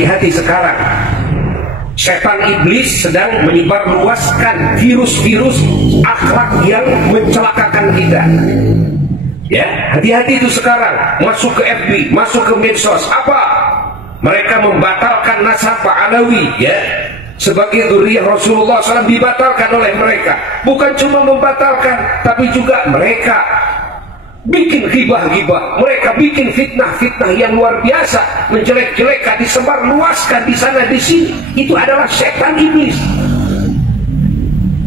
hati-hati sekarang. Setan iblis sedang menyebarluaskan virus-virus akhlak yang mencelakakan kita. Ya, hati-hati itu sekarang. Masuk ke FB, masuk ke medsos. Apa? Mereka membatalkan nasab Alawi, ya. Sebagai dzurriyyah Rasulullah SAW dibatalkan oleh mereka. Bukan cuma membatalkan, tapi juga mereka bikin ghibah-ghibah, mereka bikin fitnah-fitnah yang luar biasa, menjelek-jelekan, disebar luaskan di sana di sini. Itu adalah setan iblis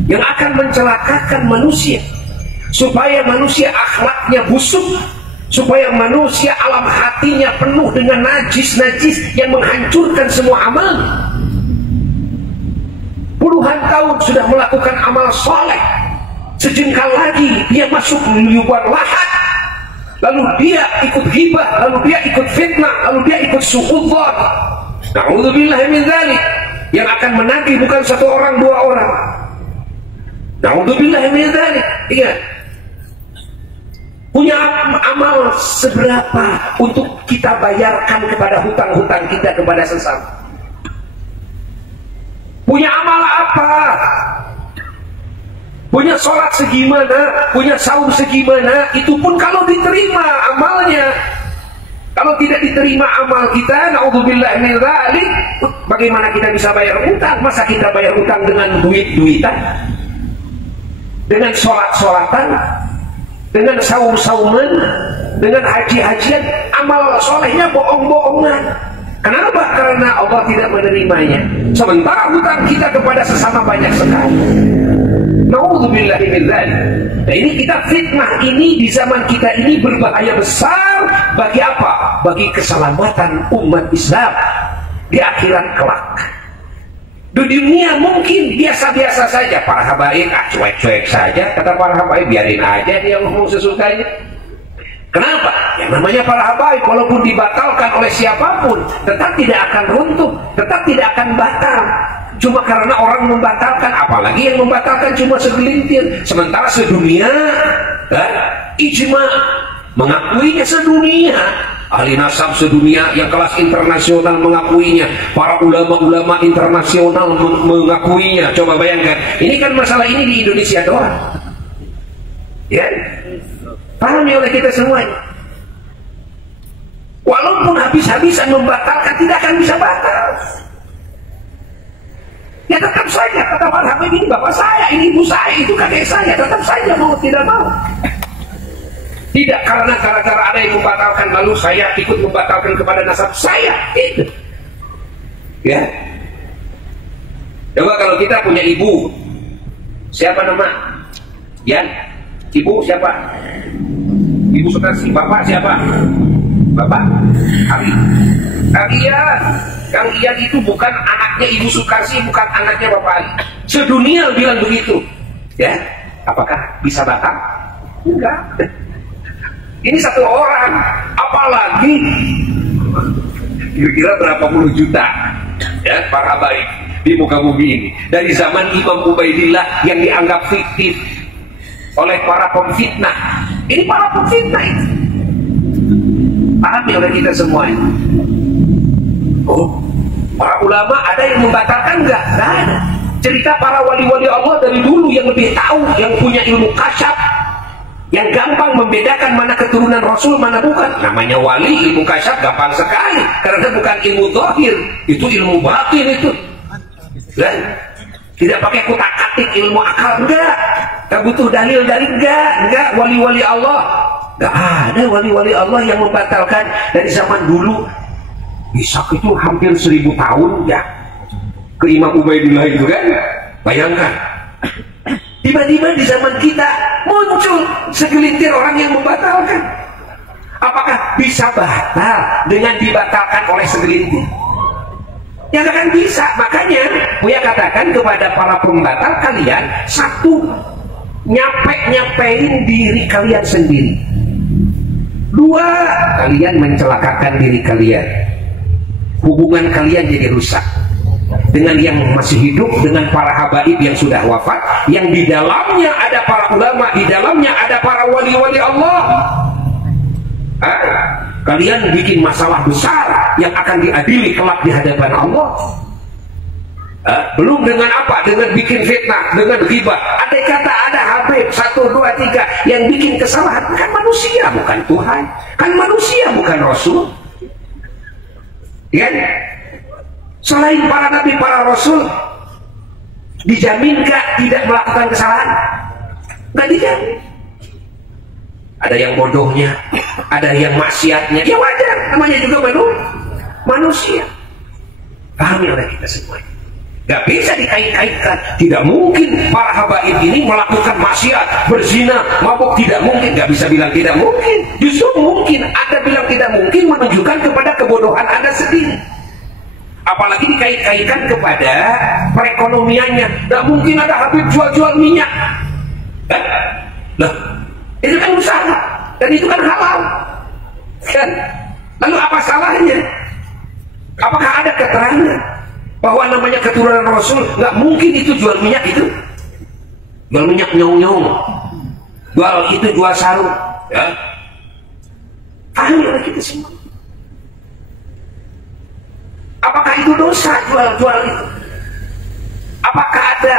yang akan mencelakakan manusia, supaya manusia akhlaknya busuk, supaya manusia alam hatinya penuh dengan najis-najis yang menghancurkan semua amal. Puluhan tahun sudah melakukan amal soleh, sejengkal lagi dia masuk lubang lahat, lalu dia ikut ghibah, lalu dia ikut fitnah, lalu dia ikut suudzon. Na'udzubillah min dzalik. Yang akan menagih bukan satu orang, dua orang. Na'udzubillah min dzalik. Ingat, punya amal seberapa untuk kita bayarkan kepada hutang-hutang kita kepada sesama? Punya amal apa? Punya sholat segimana, punya saum segimana, itu pun kalau diterima amalnya. Kalau tidak diterima amal kita, na'udzubillah min dzalik, bagaimana kita bisa bayar hutang? Masa kita bayar hutang dengan duit-duitan, dengan sholat-sholatan, dengan saum-sauman, dengan haji-hajian? Amal solehnya bohong-bohongan. Kenapa? Karena Allah tidak menerimanya. Sementara hutang kita kepada sesama banyak sekali. Na'udzubillahi min dzalik. Nah, ini kita fitnah ini di zaman kita ini berbahaya besar. Bagi apa? Bagi keselamatan umat Islam di akhirat kelak. Di dunia mungkin biasa-biasa saja, para habaib cuek-cuek saja. Kata para habaib, biarin aja dia ngomong sesukanya. Kenapa? Yang namanya para habaib walaupun dibatalkan oleh siapapun, tetap tidak akan runtuh, tetap tidak akan batal. Cuma karena orang membatalkan, apalagi yang membatalkan cuma segelintir, sementara sedunia ijma mengakuinya sedunia. Ahli nasab sedunia yang kelas internasional mengakuinya, para ulama-ulama internasional mengakuinya. Coba bayangkan, ini kan masalah ini di Indonesia doang, ya, pahami oleh kita semuanya. Walaupun habis-habisan membatalkan, tidak akan bisa batal. Ya tetap saja, kata para habaib, ini bapak saya, ini ibu saya, itu kakek saya, tetap saja mau tidak mau. Tidak karena gara-gara ada yang membatalkan lalu saya ikut membatalkan kepada nasab saya. Itu. Ya. Coba kalau kita punya ibu, siapa nama? Yan. Ibu siapa? Ibu Sukarsi. Bapak siapa? Bapak Ari. Kang Ian. Kang Ian itu bukan anaknya Ibu Sukarsi, bukan anaknya Bapak Ali. Sedunia bilang begitu. Ya. Apakah bisa batal? Enggak. Ini satu orang, apalagi kira-kira berapa puluh juta, ya, para habaib di muka bumi ini. Dari zaman Imam Ubaidillah yang dianggap fiktif oleh para pemfitnah. Ini para pemfitnah itu. Pahami oleh kita semua ini. Oh, para ulama ada yang membatalkan enggak? Enggak ada. Cerita para wali-wali Allah dari dulu yang lebih tahu, yang punya ilmu kasyaf, yang gampang membedakan mana keturunan Rasul, mana bukan. Namanya wali, ilmu kasyaf gampang sekali, karena bukan ilmu zahir, itu ilmu batin itu. Dan tidak pakai kutak-katik ilmu akal, enggak. Enggak butuh dalil dari enggak. Wali-wali Allah, enggak ada wali-wali Allah yang membatalkan dari zaman dulu. Ishak itu hampir 1000 tahun ya, ke Imam Ubaidillah itu kan. Bayangkan. Tiba-tiba di zaman kita muncul segelintir orang yang membatalkan. Apakah bisa batal dengan dibatalkan oleh segelintir? Ya akan bisa. Makanya Buya katakan kepada para pembatal, kalian satu, nyapein diri kalian sendiri. Dua, kalian mencelakakan diri kalian. Hubungan kalian jadi rusak dengan yang masih hidup, dengan para habaib yang sudah wafat, yang di dalamnya ada para ulama, di dalamnya ada para wali-wali Allah. kalian bikin masalah besar yang akan diadili kelak di hadapan Allah. Belum dengan apa? Dengan bikin fitnah, dengan ghibah. Andai kata ada Habib 1, 2, 3 yang bikin kesalahan, kan manusia bukan Tuhan, kan manusia bukan Rasul. Ya, selain para nabi, para rasul, dijaminkah tidak melakukan kesalahan? Nggak dijamin. Ada yang bodohnya, ada yang maksiatnya, ya wajar, namanya juga manusia. Pahami oleh kita semua. Gak bisa dikait-kaitkan. Tidak mungkin para habaib ini melakukan maksiat, berzina, mabuk, tidak mungkin. Gak bisa bilang tidak mungkin. Justru mungkin. Anda bilang tidak mungkin menunjukkan kepada kebodohan Anda sendiri. Apalagi dikait-kaitkan kepada perekonomiannya. Gak mungkin ada habib jual-jual minyak. Loh, itu kan usaha, dan itu kan halal, kan? Lalu apa salahnya? Apakah ada keterangan bahwa namanya keturunan Rasul nggak mungkin itu jual minyak itu? Jual minyak nyong-nyong, jual itu, jual sarung, ya? Pahami oleh kita semua. Apakah itu dosa jual-jual itu? Apakah ada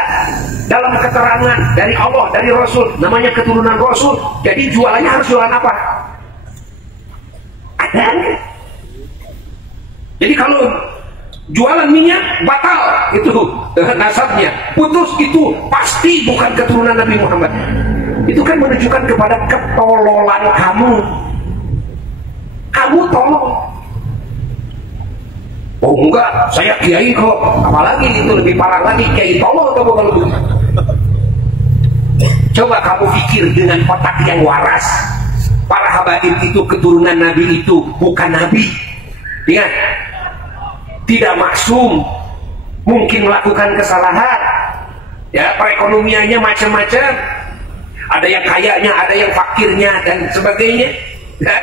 dalam keterangan dari Allah, dari Rasul, namanya keturunan Rasul, jadi jualannya harus jualan apa? Ada enggak? Jadi kalau jualan minyak batal, itu nasabnya putus, itu pasti bukan keturunan Nabi Muhammad. Itu kan menunjukkan kepada ketololan kamu. Kamu tolong. Oh enggak, saya kiai kok. Apalagi itu lebih parah lagi, kiai tolong kamu kalau begitu. Coba kamu pikir dengan otak yang waras. Para habaib itu keturunan Nabi itu bukan Nabi. Ingat, tidak maksum, mungkin melakukan kesalahan. Ya, perekonomiannya macam-macam. Ada yang kayanya, ada yang fakirnya dan sebagainya. Ya.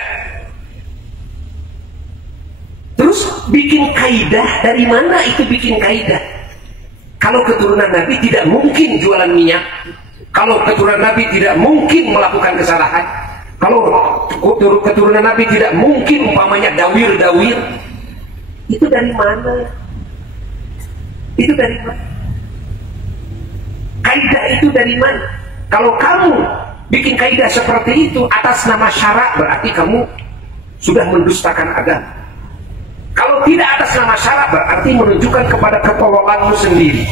Terus bikin kaidah, dari mana itu bikin kaidah? Kalau keturunan Nabi tidak mungkin jualan minyak, kalau keturunan Nabi tidak mungkin melakukan kesalahan, kalau keturunan Nabi tidak mungkin umpamanya dawir-dawir, itu dari mana? Itu dari mana? Kaidah itu dari mana? Kalau kamu bikin kaidah seperti itu atas nama syarak, berarti kamu sudah mendustakan agama. Kalau tidak atas nama syarak, berarti menunjukkan kepada ketololanmu sendiri.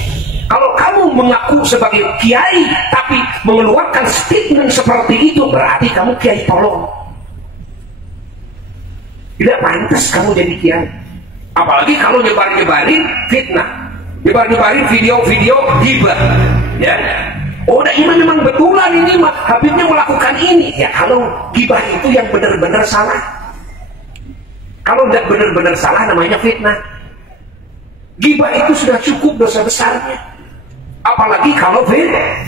Kalau kamu mengaku sebagai kiai tapi mengeluarkan statement seperti itu, berarti kamu kiai tolong. Tidak pantas kamu jadi kiai. Apalagi kalau nyebar-nyebarin fitnah, nyebar-nyebarin video-video ghibah, ya. Oh, ini memang betulan ini mah Habibnya melakukan ini. Ya, kalau ghibah itu yang benar-benar salah. Kalau tidak benar-benar salah, namanya fitnah. Ghibah itu sudah cukup dosa besarnya. Apalagi kalau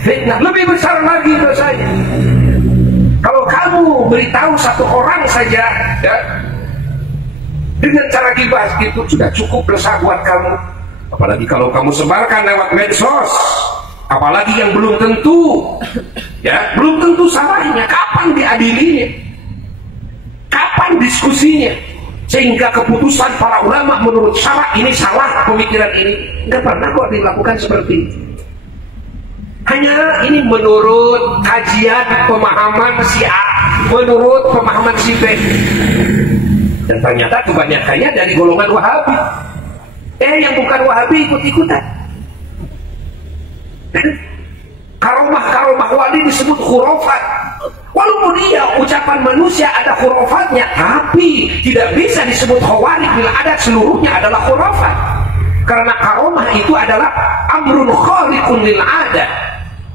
fitnah, lebih besar lagi dosanya. Kalau kamu beritahu satu orang saja, ya, dengan cara ghibah itu sudah cukup dosa buat kamu. Apalagi kalau kamu sebarkan lewat medsos, apalagi yang belum tentu, ya, belum tentu salahnya. Kapan diadilinya? Kapan diskusinya? Sehingga keputusan para ulama menurut syarak ini salah, pemikiran ini nggak pernah kok dilakukan seperti itu. Hanya ini menurut kajian pemahaman si A, menurut pemahaman si B, dan ternyata kebanyakannya dari golongan Wahabi. Yang bukan Wahabi ikut-ikutan. Karomah-karomah wali disebut khurafat. Walaupun dia ucapan manusia ada khurafatnya, tapi tidak bisa disebut khawarij bila ada seluruhnya adalah khurafat. Karena karomah itu adalah amrun khaliqun lil adat,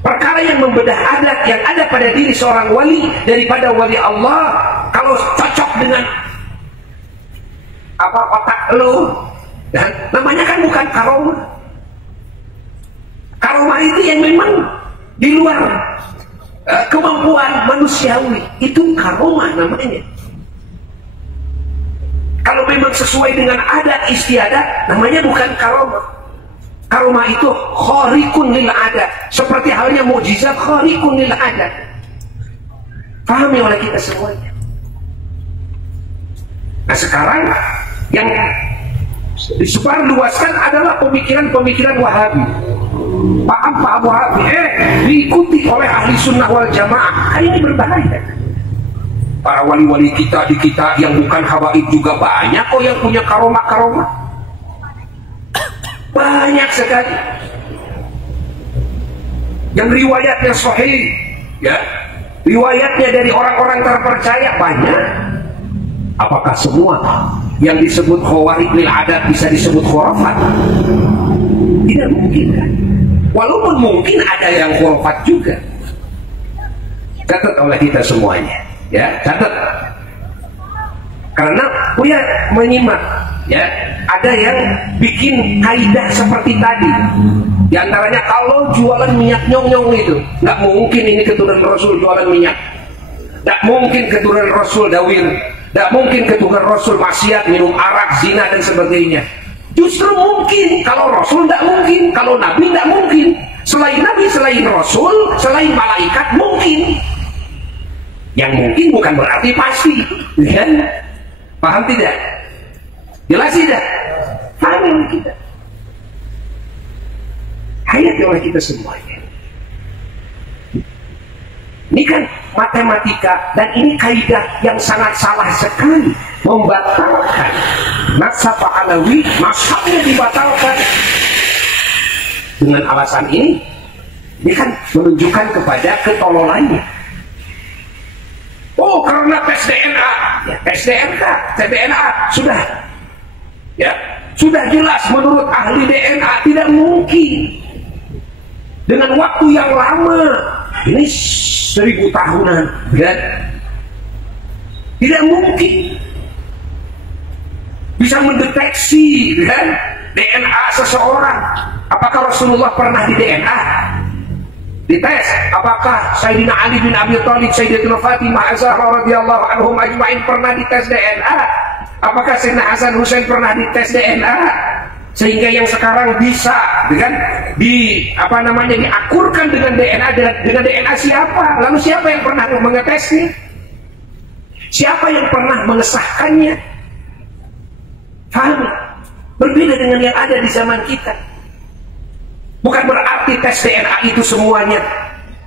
perkara yang membedah adat yang ada pada diri seorang wali daripada wali Allah. Kalau cocok dengan apa otak lo, dan namanya kan bukan karomah. Karomah itu yang memang di luar kemampuan manusiawi, itu karomah namanya. Kalau memang sesuai dengan adat istiadat, namanya bukan karomah. Karomah itu khariqun lil adat, seperti halnya mukjizat khariqun lil adat. Pahami oleh kita semuanya. Nah sekarang yang disebarluaskan adalah pemikiran-pemikiran Wahabi, paham Wahabi, diikuti oleh ahli sunnah wal jamaah. Ini berbahaya. Para wali-wali kita di kita yang bukan habaib juga banyak kok yang punya karomah-karomah, banyak sekali yang riwayatnya sahih, ya, riwayatnya dari orang-orang terpercaya banyak. Apakah semua yang disebut khawarij lil adat bisa disebut khurafat? Tidak mungkin kan? Walaupun mungkin ada yang khurafat juga. Catat oleh kita semuanya, ya, catat. Karena Buya menyimak, ya, ada yang bikin kaidah seperti tadi. Di antaranya kalau jualan minyak nyong-nyong itu, nggak mungkin ini keturunan Rasul jualan minyak, nggak mungkin keturunan Rasul dawir, nggak mungkin keturunan Rasul maksiat, minum arak, zina dan sebagainya. Justru mungkin, kalau Rasul nggak mungkin, kalau Nabi nggak mungkin, selain Nabi, selain Rasul, selain malaikat mungkin. Yang mungkin bukan berarti pasti, kan? Paham tidak? Jelas tidak? Paham oleh kita. Hayati oleh kita semuanya. Ini kan matematika, dan ini kaidah yang sangat salah sekali, membatalkan nasab alawi, mazhabnya dibatalkan dengan alasan ini kan menunjukkan kepada ketololannya. Oh, karena tes DNA, ya, tes DNA sudah, ya, sudah jelas menurut ahli DNA tidak mungkin dengan waktu yang lama, ini 1000 tahunan, kan? Tidak mungkin bisa mendeteksi, kan, DNA seseorang. Apakah Rasulullah pernah di DNA? Dites. Apakah Sayyidina Ali bin Abi Thalib, Sayyidatina Fatimah Az-Zahra radhiyallahu anhum ajma'in pernah dites DNA? Apakah Sayyidina Hasan Husain pernah dites DNA? Sehingga yang sekarang bisa dengan diakurkan dengan DNA siapa? Lalu siapa yang pernah mengetesnya? Siapa yang pernah mengesahkannya? Paham? Berbeda dengan yang ada di zaman kita. Bukan berarti tes DNA itu semuanya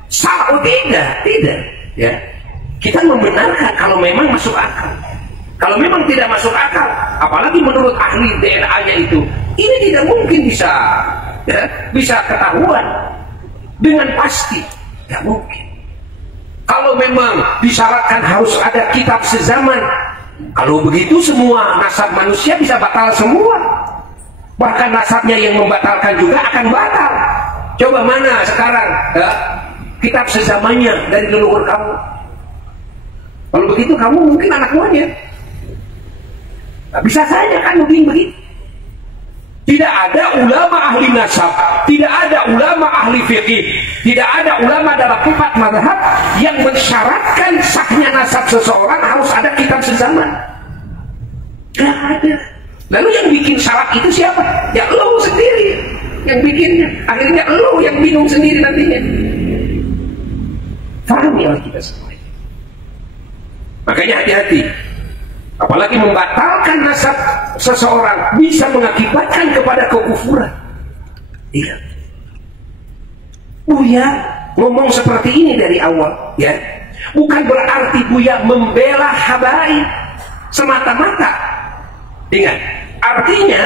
salah. Oh, tidak, ya. Kita membenarkan kalau memang masuk akal. Kalau memang tidak masuk akal, apalagi menurut ahli DNA-nya itu, ini tidak mungkin bisa, ya, bisa ketahuan dengan pasti. Tidak mungkin. Kalau memang disyaratkan harus ada kitab sezaman, kalau begitu semua nasab manusia bisa batal semua. Bahkan nasabnya yang membatalkan juga akan batal. Coba mana sekarang, ya, kitab sezamannya dari leluhur kamu? Kalau begitu kamu mungkin anak monyet. Bisa saja kan mungkin begitu. Tidak ada ulama ahli nasab, tidak ada ulama ahli fikih, tidak ada ulama dalam 4 mazhab yang mensyaratkan sahnya nasab seseorang harus ada kitab sezaman. Tidak ada. Lalu yang bikin syarat itu siapa? Ya lo sendiri yang bikinnya. Akhirnya lo yang bingung sendiri nantinya. Paham ya kita semua. Makanya hati-hati. Apalagi membatalkan nasab seseorang bisa mengakibatkan kepada kekufuran. Iya. Buya ngomong seperti ini dari awal, ya. Bukan berarti Buya membela habaib semata-mata. Ingat, artinya,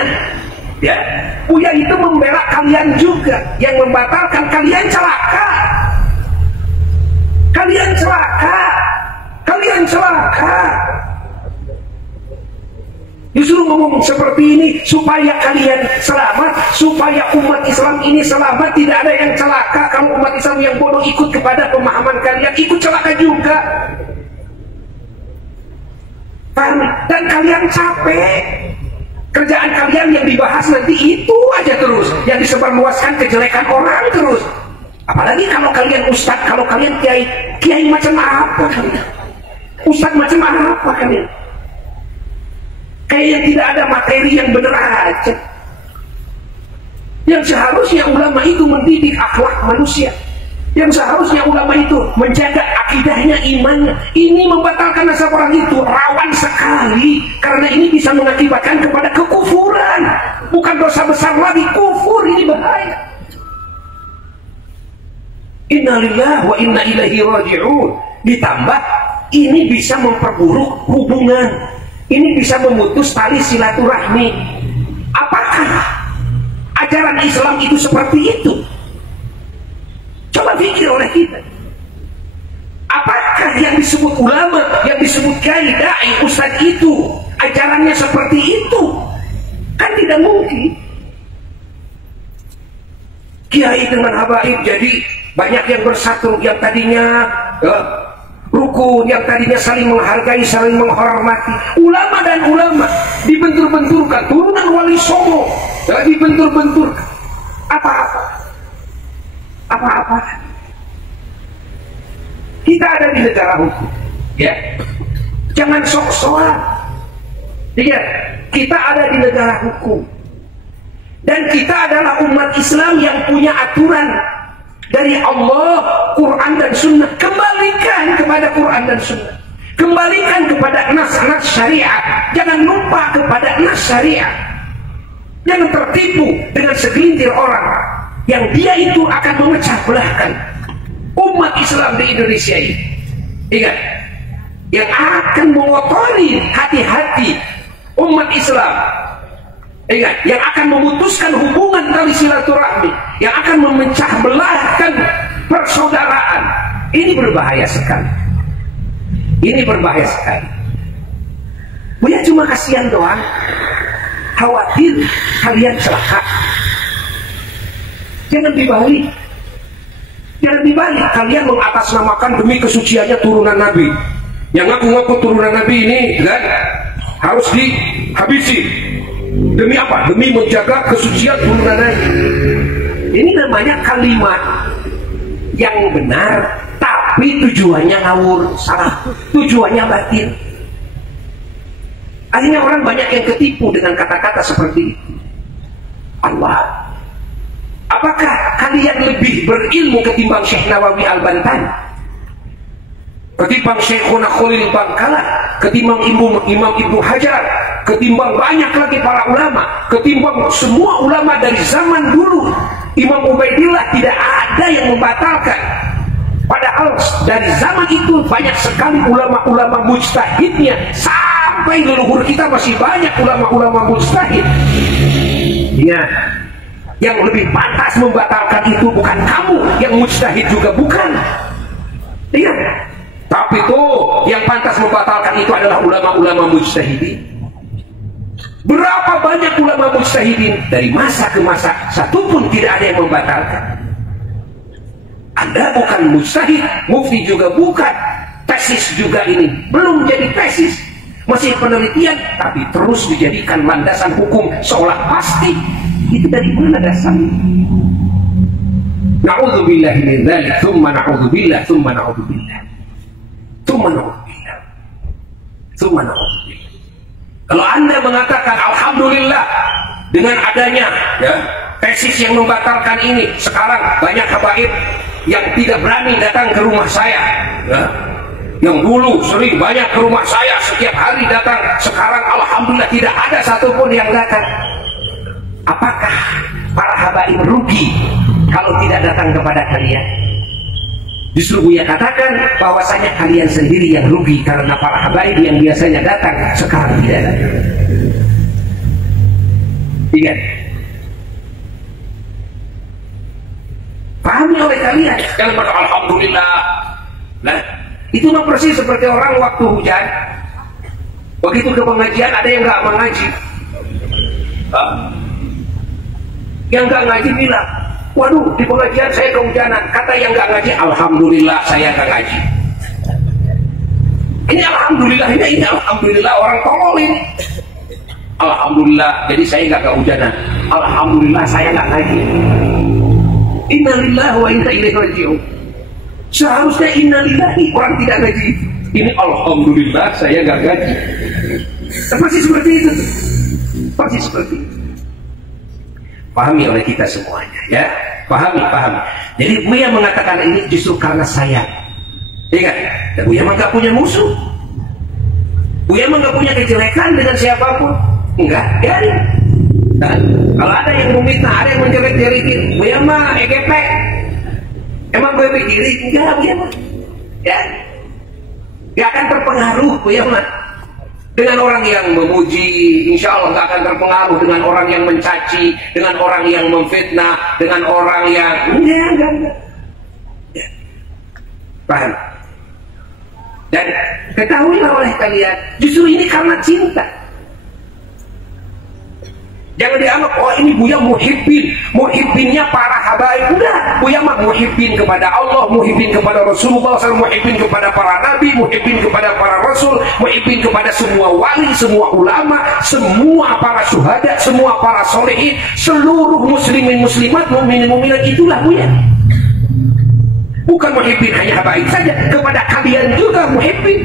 ya, Buya itu membela kalian juga. Yang membatalkan kalian celaka. Kalian celaka. Kalian celaka. Justru ngomong seperti ini supaya kalian selamat, supaya umat Islam ini selamat, tidak ada yang celaka. Kalau umat Islam yang bodoh ikut kepada pemahaman kalian, ikut celaka juga. Paham? Dan kalian capek. Kerjaan kalian yang dibahas nanti itu aja terus, yang disebarluaskan kejelekan orang terus. Apalagi kalau kalian ustadz, kalau kalian kiai macam apa kalian? Ustadz macam apa kalian? Kayak yang tidak ada materi yang benar aja. Yang seharusnya ulama itu mendidik akhlak manusia, Yang seharusnya ulama itu menjaga akidahnya, imannya. Ini membatalkan nasab orang itu rawan sekali, karena ini bisa mengakibatkan kepada kekufuran. Bukan dosa besar lagi, kufur, ini bahaya. Innalillahi wa inna ilaihi raji'un. Ditambah ini bisa memperburuk hubungan, ini bisa memutus tali silaturahmi. Apakah ajaran Islam itu seperti itu? Coba pikir oleh kita. Apakah yang disebut ulama, yang disebut kiai, dai, ustadz itu ajarannya seperti itu? Kan tidak mungkin. Kiai dengan habaib jadi banyak yang bersatu, yang tadinya rukun, yang tadinya saling menghargai, saling menghormati. Ulama dan ulama dibentur-benturkan, turunan wali songo dibentur-benturkan. Apa-apa? Kita ada di negara hukum, ya. Jangan sok-sokan. Lihat, kita ada di negara hukum, dan kita adalah umat Islam yang punya aturan dari Allah, Quran dan Sunnah. Kembalikan kepada Quran dan Sunnah, kembalikan kepada nas-nas syariat. Jangan lupa kepada nas syariat. Jangan tertipu dengan segelintir orang yang dia itu akan memecah belahkan umat Islam di Indonesia ini. Ingat, yang akan mengotori hati-hati umat Islam. Ingat, yang akan memutuskan hubungan tali silaturahmi, yang akan memecah belahkan persaudaraan. Ini berbahaya sekali. Ini berbahaya sekali. Buya cuma kasihan doang, khawatir kalian celaka. Jangan dibalik. Jangan dibalik. Kalian mengatasnamakan demi kesuciannya turunan Nabi. Yang ngaku-ngaku turunan Nabi ini kan harus dihabisi. Demi apa? Demi menjaga kesucian turunan Nabi. Ini namanya kalimat yang benar, tapi tujuannya ngawur, salah. Tujuannya batil. Akhirnya orang banyak yang ketipu dengan kata-kata seperti itu. Allah, apakah kalian lebih berilmu ketimbang Syekh Nawawi Al-Bantani, ketimbang Syekhuna Khalil Bangkalan, ketimbang Imam Ibnu Hajar, ketimbang banyak lagi para ulama, ketimbang semua ulama dari zaman dulu? Imam Ubaidillah tidak ada yang membatalkan. Padahal dari zaman itu banyak sekali ulama-ulama mujtahidnya. Sampai leluhur kita masih banyak ulama-ulama mujtahid. Ingat, yang lebih pantas membatalkan itu bukan kamu, yang mujtahid juga bukan. Ingat, tapi tuh yang pantas membatalkan itu adalah ulama-ulama mujtahidin. Berapa banyak ulama mujtahidin dari masa ke masa, satupun tidak ada yang membatalkan. Anda bukan mujtahid, mufti juga bukan, tesis juga ini belum jadi tesis, masih penelitian, tapi terus dijadikan landasan hukum seolah pasti. Itu dari mana dasarnya? Na'udzubillah min dzalik, tsumma na'udzubillah, tsumma na'udzubillah, tsumma na'udzubillah, tsumma na'udzubillah. Kalau Anda mengatakan alhamdulillah dengan adanya tesis yang membatalkan ini, sekarang banyak habaib yang tidak berani datang ke rumah saya, yang dulu sering banyak ke rumah saya, setiap hari datang, sekarang alhamdulillah tidak ada satupun yang datang. Apakah para habaib rugi kalau tidak datang kepada kalian? Justru Buya katakan bahwasanya kalian sendiri yang rugi, karena para habaib yang biasanya datang sekarang tidak datang. Ingat, pahami oleh kalian kalimat alhamdulillah. Nah, itu mah persis seperti orang waktu hujan, begitu ke pengajian ada yang nggak mengaji. Yang nggak ngaji bilang, waduh di pengajian saya kehujanan. Kata yang nggak ngaji, alhamdulillah saya nggak ngaji. Ini alhamdulillah, ini alhamdulillah orang tolol ini. Alhamdulillah, jadi saya nggak kehujanan. Alhamdulillah saya nggak ngaji. Innalillahi wa inna ilaihi raji'un. Seharusnya innalillahi, orang tidak ngaji. Ini alhamdulillah saya nggak ngaji. Persis seperti itu. Persis seperti itu. Pahami oleh kita semuanya, ya. Pahami. Jadi Buya mengatakan ini justru karena sayang. Ingat, dan Buya mah gak punya musuh. Buya mah gak punya kejelekan dengan siapapun. Enggak, biarin. Nah, kalau ada yang memfitnah, ada yang menjelek-jelekin, Buya mah egepek. Emang Buya pikirin? Enggak, Buya mah. Ya. Gak akan terpengaruh Buya mah dengan orang yang memuji, insya Allah gak akan terpengaruh dengan orang yang mencaci, dengan orang yang memfitnah, dengan orang yang enggak. Ya. Paham? Dan ketahuilah oleh kalian, justru ini karena cinta. Jangan dianggap, oh ini Buya muhibbinnya para habaib. Udah, Buya mah muhibbin kepada Allah, muhibbin kepada Rasulullah SAW, muhibbin kepada para nabi, muhibbin kepada para rasul, muhibbin kepada semua wali, semua ulama, semua para syuhada, semua para solehin, seluruh muslimin muslimat, mukminin mukminat, itulah Buya. Bukan muhibbin hanya habaib saja, kepada kalian juga muhibbin,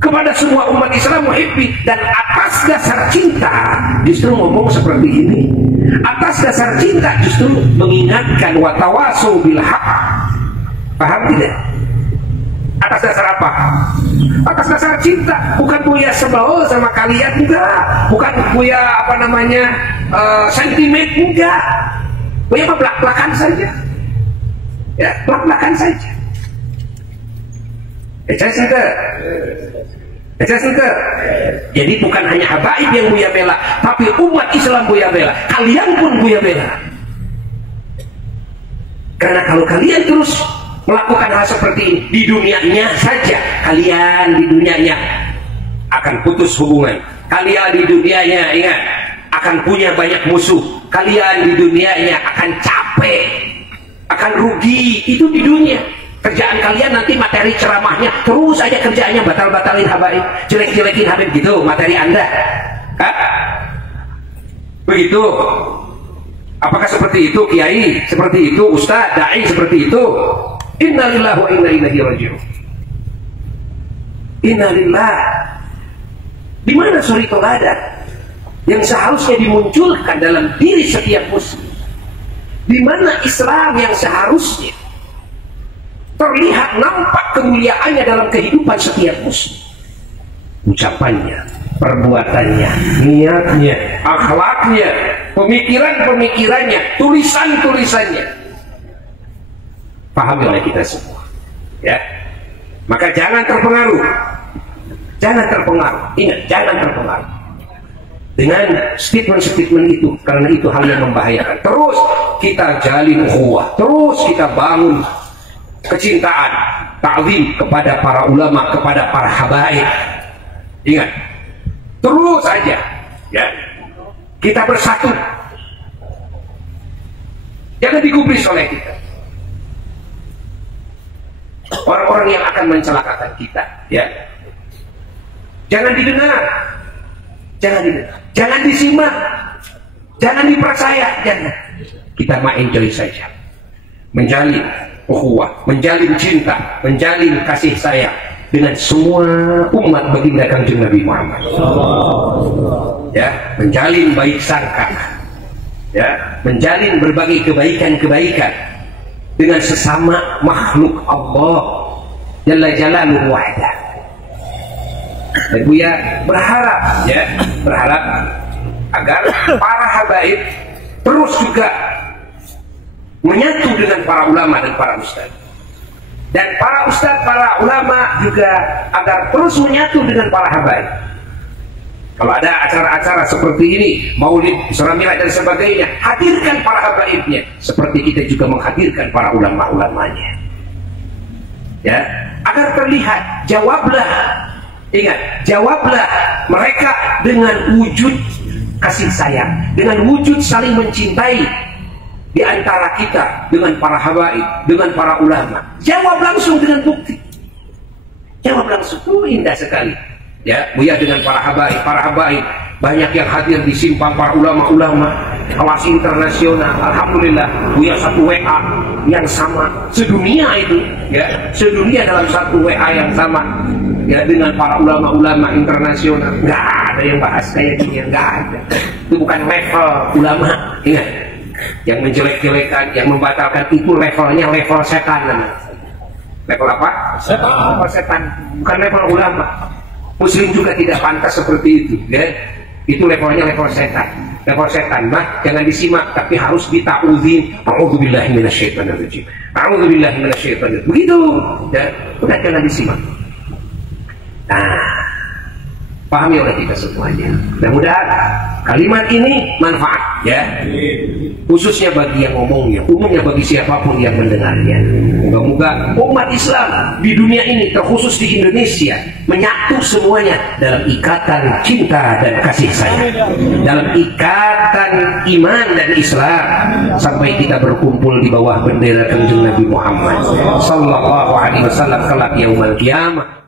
kepada semua umat Islam muhibbin. Dan atas dasar cinta justru ngomong seperti ini. Atas dasar cinta justru mengingatkan watawasau bil haq. Paham tidak? Atas dasar apa? Atas dasar cinta. Bukan Buya sebel sama kalian, enggak. Bukan Buya sentimen, enggak. Buya mah belak-belakan saja. Ya, belak-belakan saja. Jadi bukan hanya habaib yang Buya bela, tapi umat Islam Buya bela. Kalian pun Buya bela. Karena kalau kalian terus melakukan hal seperti ini di dunianya saja, kalian di dunianya akan putus hubungan. Kalian di dunianya, ingat, akan punya banyak musuh. Kalian di dunianya akan capek, akan rugi. Itu di dunia. Kerjaan kalian nanti materi ceramahnya terus aja kerjaannya batal-batalin habaib, jelek-jelekin habib gitu materi Anda. Hah? Begitu. Apakah seperti itu kiai? Seperti itu ustaz, dai seperti itu? Innalillahi wa inna ilaihi raji'un. Innalillah. Di mana suri teladan yang seharusnya dimunculkan dalam diri setiap muslim? Di mana Islam yang seharusnya terlihat nampak kemuliaannya dalam kehidupan setiap muslim? Ucapannya, perbuatannya, niatnya, akhlaknya, pemikirannya, tulisannya. Pahami oleh kita semua, ya. Maka jangan terpengaruh. Ingat, jangan terpengaruh dengan statement-statement itu, karena itu hal yang membahayakan. Terus kita jalin ukhuwah, terus kita bangun kecintaan, ta'zim kepada para ulama, kepada para habaib. Ingat, terus saja, ya, kita bersatu. Jangan digubris oleh kita orang-orang yang akan mencelakakan kita, ya. Jangan didengar, jangan disimak, jangan dipercaya, jangan. Kita mah enjoy saja, menjalin ukhuwah, menjalin cinta, menjalin kasih sayang dengan semua umat baginda Kanjeng Nabi Muhammad. Ya, menjalin baik sangka, ya, menjalin berbagai kebaikan dengan sesama makhluk Allah Jalla Jalaluhu wahdah. Dan Buya berharap agar para habaib terus juga menyatu dengan para ulama dan para ustaz. Dan para ustaz, para ulama juga agar terus menyatu dengan para habaib. Kalau ada acara-acara seperti ini, maulid, Isra Mi'raj dan sebagainya, hadirkan para habaibnya, seperti kita juga menghadirkan para ulama-ulamanya. Ya, agar terlihat, jawablah mereka dengan wujud kasih sayang, dengan wujud saling mencintai di antara kita dengan para habaib, dengan para ulama. Jawab langsung dengan bukti. Jawab langsung. Indah sekali. Ya, Buya dengan para habaib banyak yang hadir di simpang para ulama-ulama kelas internasional. Alhamdulillah, Buya satu WA yang sama sedunia itu, ya, sedunia dalam satu WA yang sama. ya dengan para ulama-ulama internasional. Nggak ada yang bahas kayak gini, nggak ada. Itu bukan level ulama, ingat. Yang menjelek-jelekan, yang membatalkan itu levelnya level setan. Level apa? Setan. Level setan, bukan level ulama. Muslim juga tidak pantas seperti itu, ya. Itu levelnya level setan. Level setan mah jangan disimak, tapi harus dita'udzin. A'udzubillahi minasyaitonirrajim. A'udzubillahi minasyaitonirrajim. Begitu. Ya, udah jangan disimak. Nah, pahami oleh kita semuanya. Mudah-mudahan kalimat ini manfaat, ya. Khususnya bagi yang ngomongnya, umumnya bagi siapapun yang mendengarnya. Moga-moga umat Islam di dunia ini, terkhusus di Indonesia, menyatu semuanya dalam ikatan cinta dan kasih sayang, dalam ikatan iman dan Islam, sampai kita berkumpul di bawah bendera Kanjeng Nabi Muhammad sallallahu alaihi wasallam kelak yaumul qiyamah.